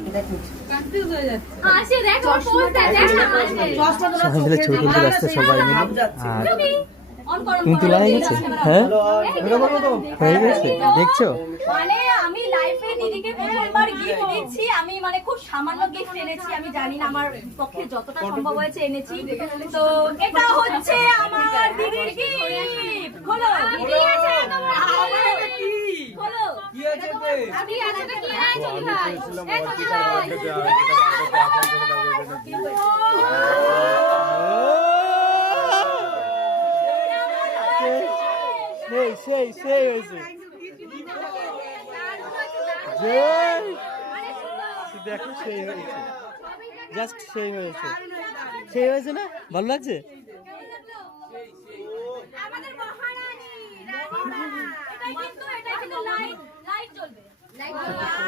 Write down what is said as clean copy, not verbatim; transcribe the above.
সবাই মিলে তুমি তোলা হয়ে গেছে? হ্যাঁ হয়ে গেছে, দেখছো? মানে আমি লাইফে দিদিকে প্রথমবার গিফট দিচ্ছি। আমি মানে খুব সামান্য গিফট এনেছি, আমি জানি না আমার পক্ষে যতটা সম্ভব হয়েছে এনেছি। তো এটা হচ্ছে আমার দিদির গিফট। খোলো কি আছে তোমার? খোলো কি আছে? আদি আছে কি? এই চলি ভাই, এই চলি ভাই। সেই হয়েছে, দেখো সেই হয়েছে, জাস্ট সেই হয়েছে না? ভালো লাগছে? আমাদের মহারানী এটা কিন্তু লাইট জ্বলবে, লাইট জ্বলবে।